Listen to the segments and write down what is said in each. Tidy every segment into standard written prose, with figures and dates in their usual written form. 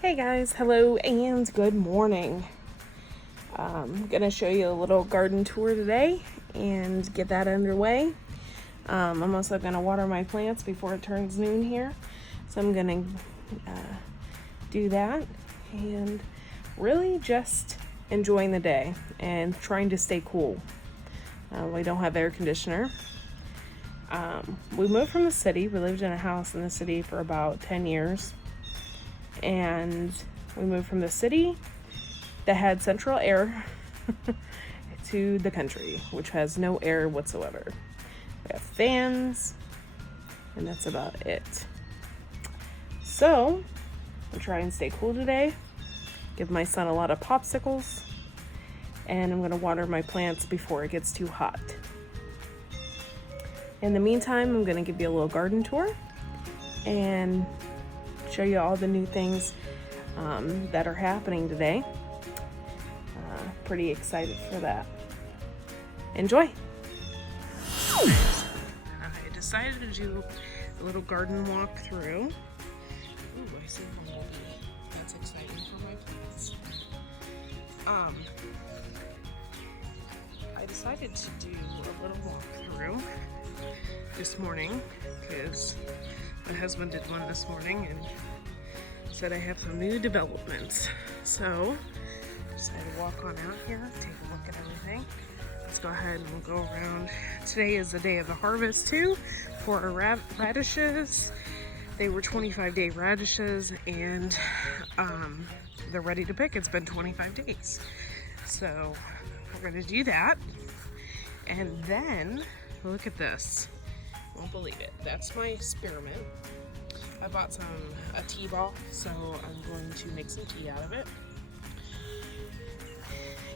Hey guys, hello and good morning. I'm gonna show you a little garden tour today and get that underway. I'm also gonna water my plants before it turns noon here, so I'm gonna do that and really just enjoying the day and trying to stay cool. We don't have air conditioner. We moved from the city. We lived in a house in the city for about 10 years. And we moved from the city that had central air to the country, which has no air whatsoever. We have fans, and that's about it. So, I'm trying to stay cool today, give my son a lot of popsicles, and I'm going to water my plants before it gets too hot. In the meantime, I'm going to give you a little garden tour and show you all the new things that are happening today. Pretty excited for that. Enjoy! I decided to do a little garden walk through. Ooh, I see bumblebee. That's exciting for my plants. I decided to do a little walk through this morning because my husband did one this morning and said I have some new developments. So I decided to walk on out here, take a look at everything. Let's go ahead and we'll go around. Today is the day of the harvest too for our radishes. They were 25-day radishes and they're ready to pick. It's been 25 days. So we're gonna do that. And then look at this. Won't believe it. That's my spearmint. I bought a tea ball, so I'm going to make some tea out of it.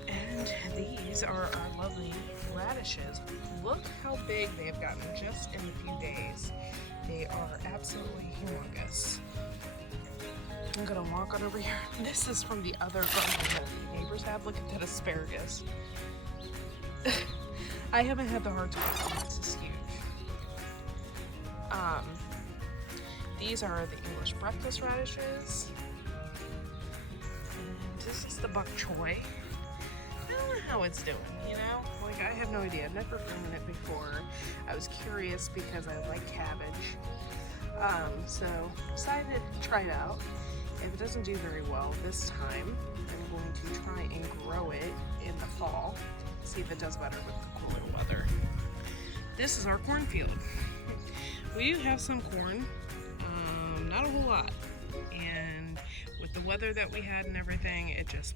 And these are our lovely radishes. Look how big they've gotten just in a few days. They are absolutely humongous. I'm gonna walk on over here. This is from the other garden that the neighbors have. Look at that asparagus. I haven't had the heart to pick. This is huge. These are the English breakfast radishes. And this is the bok choy. I don't know how it's doing, you know? Like, I have no idea. I've never grown it before. I was curious because I like cabbage. So decided to try it out. If it doesn't do very well this time, I'm going to try and grow it in the fall. See if it does better with the cooler weather. This is our cornfield. We do have some corn, not a whole lot, and with the weather that we had and everything, it's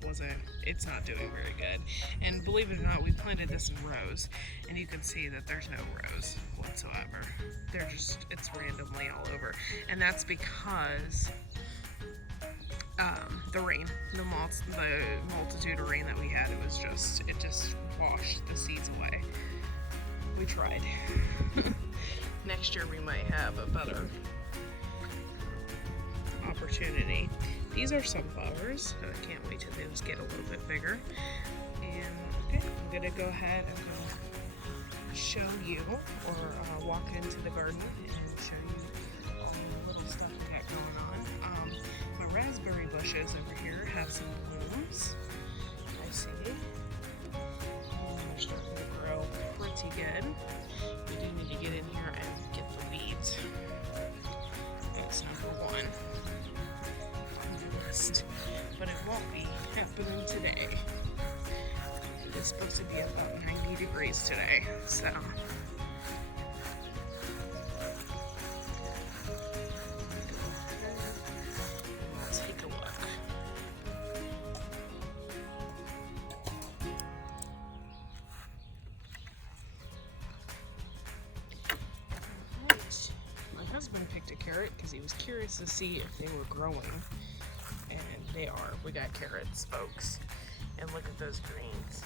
not doing very good. And believe it or not, we planted this in rows, and you can see that there's no rows whatsoever. It's randomly all over, and that's because the rain, the multitude of rain that we had, it just washed the seeds away. We tried. Next year we might have a better opportunity. These are sunflowers. I can't wait till those get a little bit bigger. And okay, I'm gonna go ahead and show you, or walk into the garden and show you all the little stuff we got going on. My raspberry bushes over here have some blooms. I see. And they're starting to grow pretty good. We do need to get in here and get the weeds. That's number one on the list. But it won't be happening today. It's supposed to be about 90 degrees today, so. Let's take a look. My husband picked a carrot because he was curious to see if they were growing, and they are. We got carrots, folks, and look at those greens.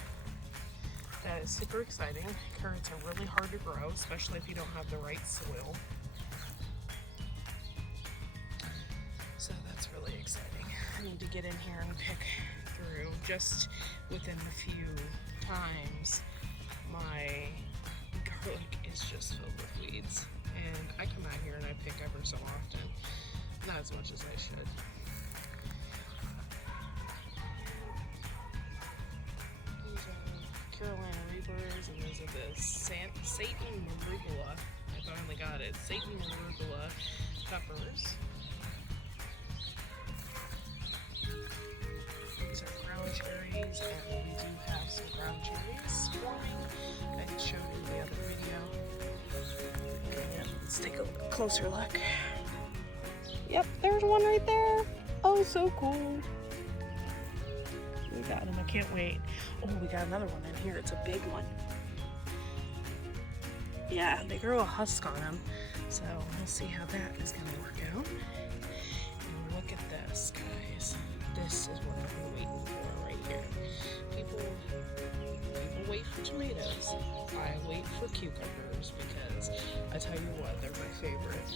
That is super exciting. Carrots are really hard to grow, especially if you don't have the right soil. So that's really exciting. I need to get in here and pick through. Just within a few times, my garlic is just filled with weeds. And I come out here and I pick ever so often. not as much as I should. These are Carolina Reapers, and those are the Satan Arugula. I finally got it. Satan Arugula peppers. These are ground cherries, and we do have some ground cherries forming. I showed in the other video. And let's take a closer look. Yep, there's one right there. Oh, so cool. We got him. I can't wait. Oh, we got another one in here. It's a big one. Yeah, they grow a husk on them. So we'll see how that is going to work out. And look at this, guys. This is what I've been waiting for right here. People wait for tomatoes. I wait for cucumbers because I tell you what, they're my favorite.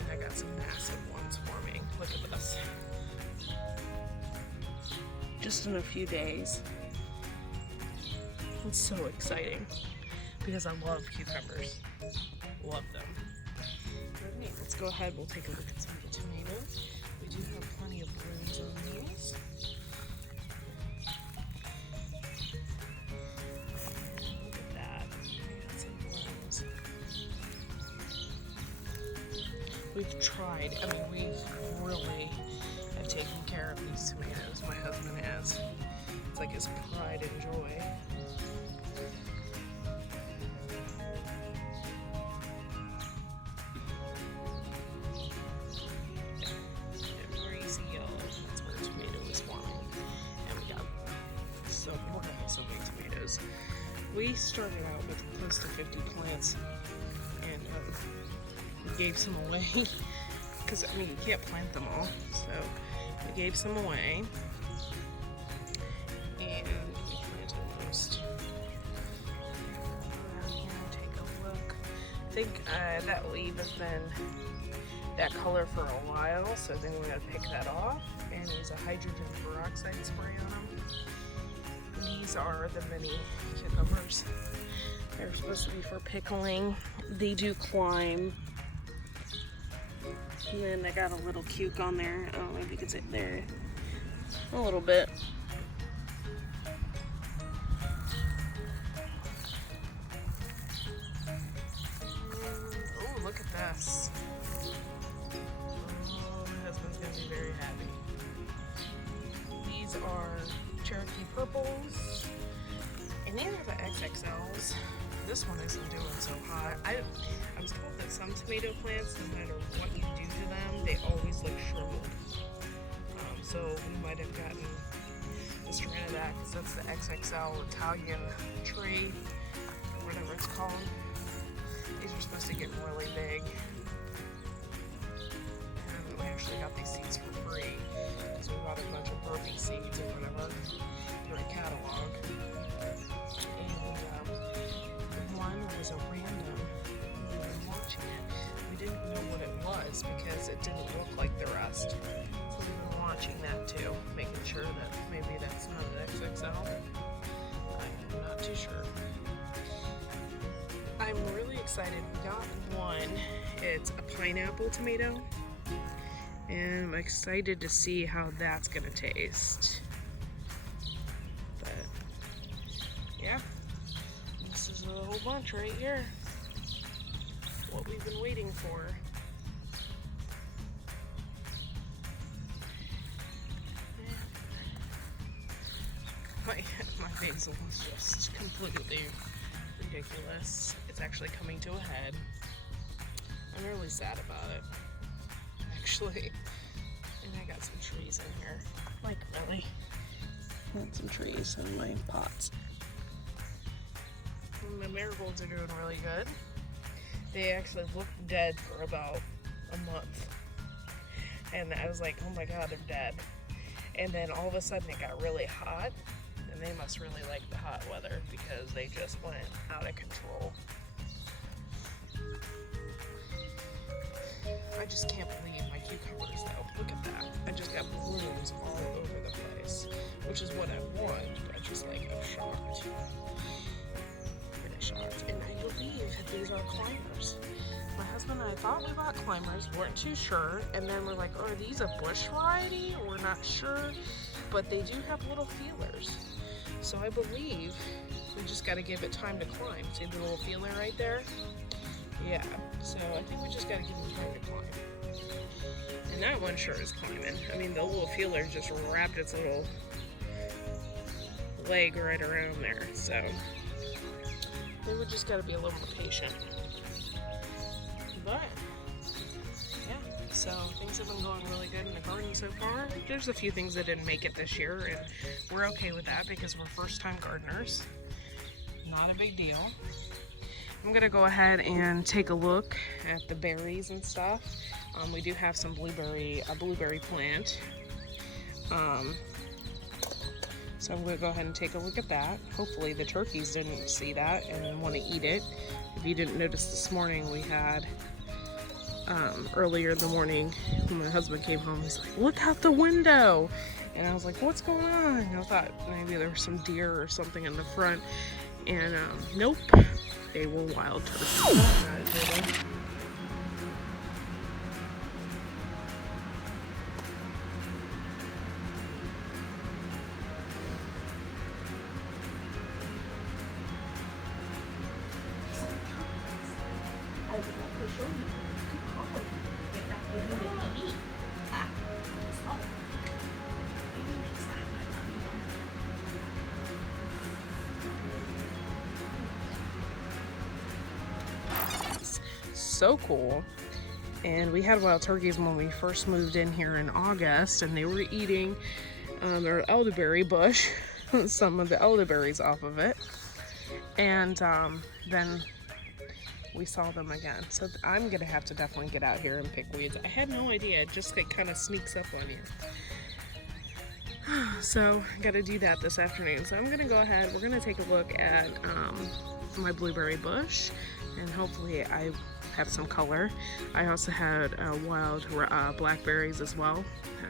And I got some massive ones forming. Look at this. Just in a few days. It's so exciting because I love cucumbers. Love them. Alright, let's go ahead. We'll take a look at some of the tomatoes. We do have plenty of blooms on these. Look at that. We got some blooms. We've tried. I mean, we've really have taken care of these tomatoes. My husband has. It's like his pride and joy. We started out with close to 50 plants, and we gave some away because I mean you can't plant them all, so we gave some away, and we planted most. Around here, take a look. I think that leaf has been that color for a while, so then we're gonna pick that off and use a hydrogen peroxide spray on them. These are the mini cucumbers. They're supposed to be for pickling. They do climb. And then I got a little cuke on there. I don't know if you can see it there. A little bit. Oh, look at this. Oh, my husband's gonna be very happy. These are Cherokee purples, and these are the XXLs. This one isn't doing so hot. I was told that some tomato plants, no matter what you do to them, they always look shriveled. So we might have gotten a strain of that because that's the XXL Italian tree, or whatever it's called. These are supposed to get really big. And we actually got these seeds for free because we bought a bunch of burpee seeds or whatever through a catalog. And one was a random. We were watching it. We didn't know what it was because it didn't look like the rest. So we were watching that too, making sure that maybe that's not an XXL. I'm not too sure. I'm really excited. We got one. It's a pineapple tomato. And I'm excited to see how that's gonna taste. But yeah, this is a whole bunch right here. What we've been waiting for. My basil was just completely ridiculous. It's actually coming to a head. I'm really sad about it, actually. And I got some trees in here. Like, really? Got some trees in my pots. And the marigolds are doing really good. They actually looked dead for about a month. And I was like, oh my god, they're dead. And then all of a sudden it got really hot. And they must really like the hot weather because they just went out of control. I just can't believe my cucumbers though. Look at that. I just got blooms all over the place, which is what I want. I just like, I'm shocked. Really shocked. And I believe that these are climbers. my husband and I thought we bought climbers, weren't too sure, and then we're like, oh, are these a bush variety? We're not sure, but they do have little feelers. So I believe we just got to give it time to climb. See the little feeler right there? Yeah, so I think we just got to give it time to climb. And that one sure is climbing. I mean, the little feeler just wrapped its little leg right around there, so I think we just got to be a little more patient. But yeah, so things have been going really good in the garden so far. There's a few things that didn't make it this year, and we're okay with that because we're first-time gardeners. Not a big deal. I'm gonna go ahead and take a look at the berries and stuff. We do have some a blueberry plant. So I'm gonna go ahead and take a look at that. Hopefully the turkeys didn't see that and want to eat it. If you didn't notice this morning, we had earlier in the morning when my husband came home, he's like, look out the window. And I was like, what's going on? And I thought maybe there was some deer or something in the front. And nope, they were wild turkeys. So cool. And we had wild turkeys when we first moved in here in August, and they were eating our elderberry bush, some of the elderberries off of it, and then we saw them again. So I'm gonna have to definitely get out here and pick weeds. I had no idea, it just kind of sneaks up on you. So I gotta do that this afternoon. So I'm gonna go ahead, we're gonna take a look at my blueberry bush, and hopefully I have some color. I also had wild blackberries as well.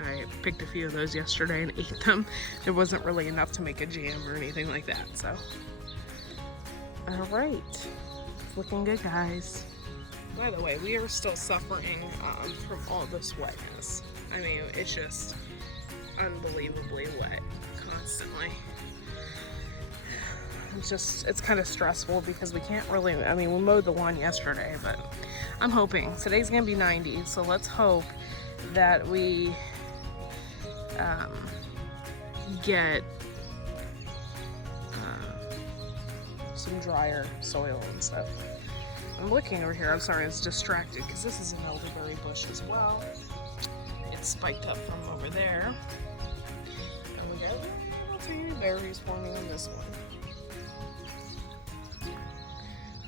I picked a few of those yesterday and ate them. It wasn't really enough to make a jam or anything like that, so. All right, it's looking good, guys. By the way, we are still suffering from all this wetness. I mean, it's just unbelievably wet constantly. It's kind of stressful because we can't really, I mean, we mowed the lawn yesterday, but I'm hoping today's gonna be 90, so let's hope that we get some drier soil and stuff. I'm looking over here, I'm sorry, I was distracted because this is an elderberry bush as well. It's spiked up from over there. And we got little tiny berries forming on this one,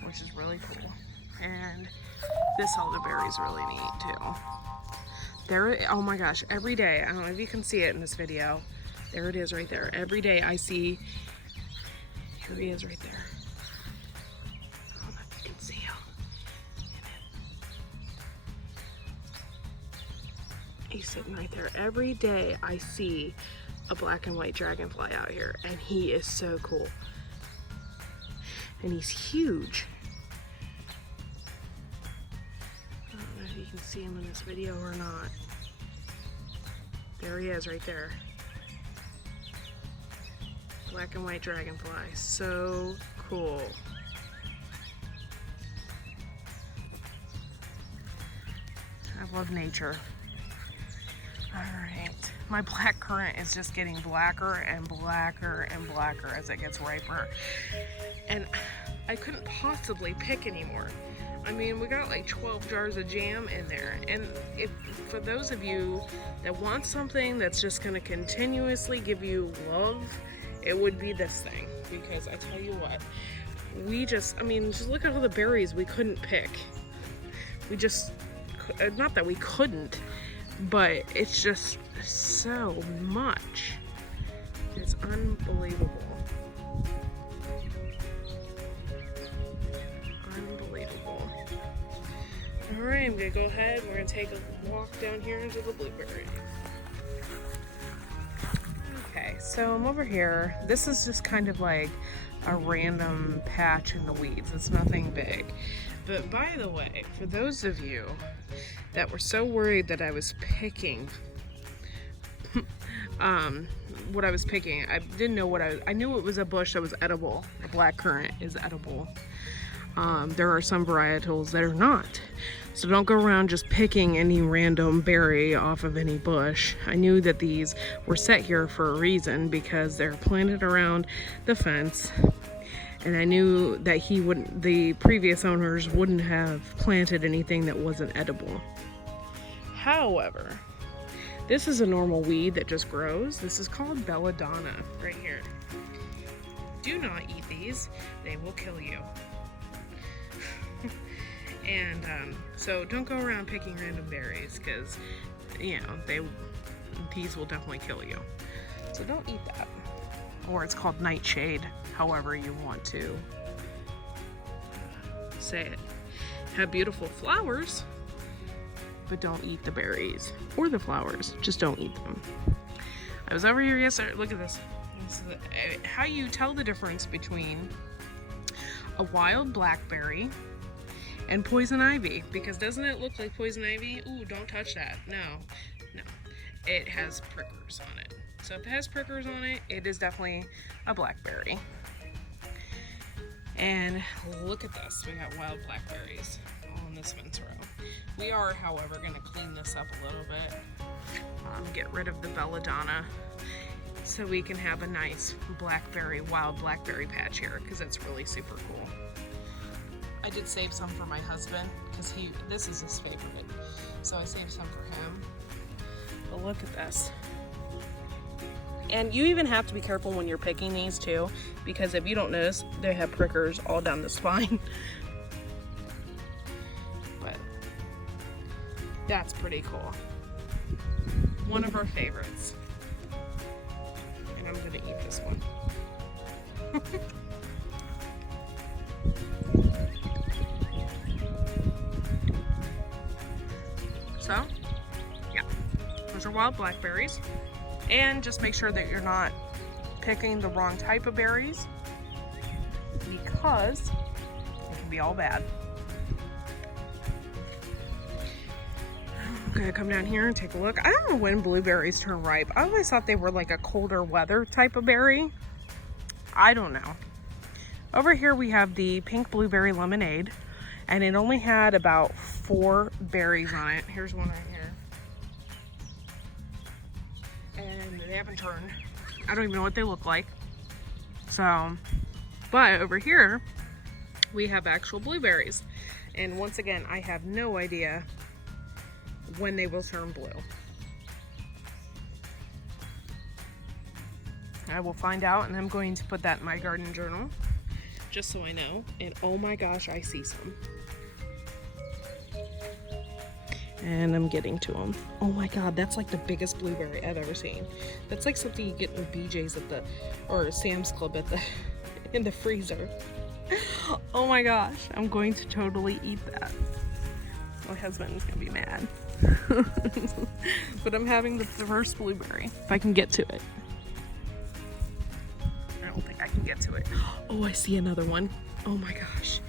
which is really cool. And this elderberry is really neat too. There, oh my gosh, every day, I don't know if you can see it in this video. There it is right there. Every day I see, here he is right there. I don't know if you can see him. He's sitting right there. Every day I see a black and white dragonfly out here, and he is so cool. And he's huge. I don't know if you can see him in this video or not. There he is right there. Black and white dragonfly. So cool. I love nature. Alright. My black currant is just getting blacker and blacker and blacker as it gets riper. And I couldn't possibly pick anymore. I mean, we got like 12 jars of jam in there. And if for those of you that want something that's just going to continuously give you love, it would be this thing. Because I tell you what, I mean, just look at all the berries we couldn't pick. We just, not that we couldn't, but it's just so much. It's unbelievable. Unbelievable. All right, I'm gonna go ahead. We're gonna take a walk down here into the blueberry. Okay, so I'm over here. This is just kind of like a random patch in the weeds. It's nothing big. But by the way, for those of you that were so worried that I was picking what I was picking, I didn't know what I knew it was a bush that was edible. Blackcurrant is edible. There are some varietals that are not. So don't go around just picking any random berry off of any bush. I knew that these were set here for a reason because they're planted around the fence. And I knew that the previous owners wouldn't have planted anything that wasn't edible. However, this is a normal weed that just grows. This is called belladonna right here. Do not eat these, they will kill you. And so don't go around picking random berries because, you know, these will definitely kill you. So don't eat that. Or it's called nightshade, however you want to say it. Have beautiful flowers, but don't eat the berries or the flowers. Just don't eat them. I was over here yesterday. Look at this. This is how you tell the difference between a wild blackberry and poison ivy, because doesn't it look like poison ivy? Ooh, don't touch that. No. It has prickers on it. So if it has prickers on it, it is definitely a blackberry. And look at this. We got wild blackberries on this fence row. We are, however, going to clean this up a little bit. Get rid of the belladonna so we can have a nice wild blackberry patch here, because it's really super cool. I did save some for my husband because this is his favorite. So I saved some for him. But look at this. And you even have to be careful when you're picking these too, because if you don't notice, they have prickers all down the spine. But that's pretty cool. One of our favorites. And I'm gonna eat this one. So, yeah, those are wild blackberries. And just make sure that you're not picking the wrong type of berries, because it can be all bad. I'm gonna come down here and take a look. I don't know when blueberries turn ripe. I always thought they were like a colder weather type of berry. I don't know. Over here we have the pink blueberry lemonade, and it only had about 4 berries on it. Here's one right here. And they haven't turned. I don't even know what they look like. So, but over here we have actual blueberries. And once again, I have no idea when they will turn blue. I will find out, and I'm going to put that in my garden journal just so I know. And oh my gosh, I see some. And I'm getting to them. Oh my god, that's like the biggest blueberry I've ever seen. That's like something you get in BJ's or Sam's Club in the freezer. Oh my gosh, I'm going to totally eat that. My husband's gonna be mad. But I'm having the first blueberry, if I can get to it. I don't think I can get to it. Oh, I see another one. Oh my gosh,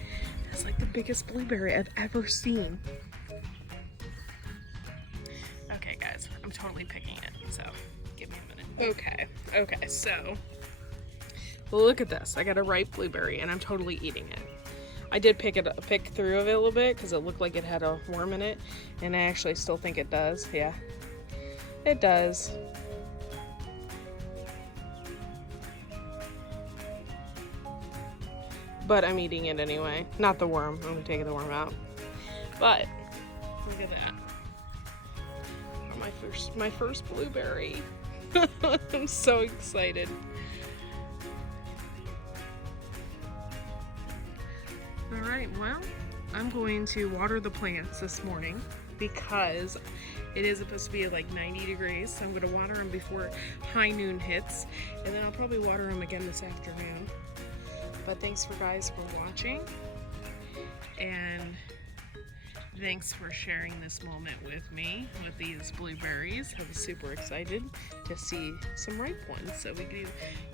that's like the biggest blueberry I've ever seen. Okay guys, I'm totally picking it, so give me a minute. Okay, so look at this. I got a ripe blueberry and I'm totally eating it. I did pick through of it a little bit because it looked like it had a worm in it, and I actually still think it does. Yeah, it does. But I'm eating it anyway. Not the worm. I'm gonna take the worm out. But look at that. My first blueberry. I'm so excited. Alright, well, I'm going to water the plants this morning because it is supposed to be like 90 degrees, so I'm going to water them before high noon hits, and then I'll probably water them again this afternoon. But thanks for watching, and thanks for sharing this moment with me with these blueberries. I was super excited to see some ripe ones, so we do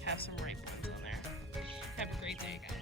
have some ripe ones on there. Have a great day, guys.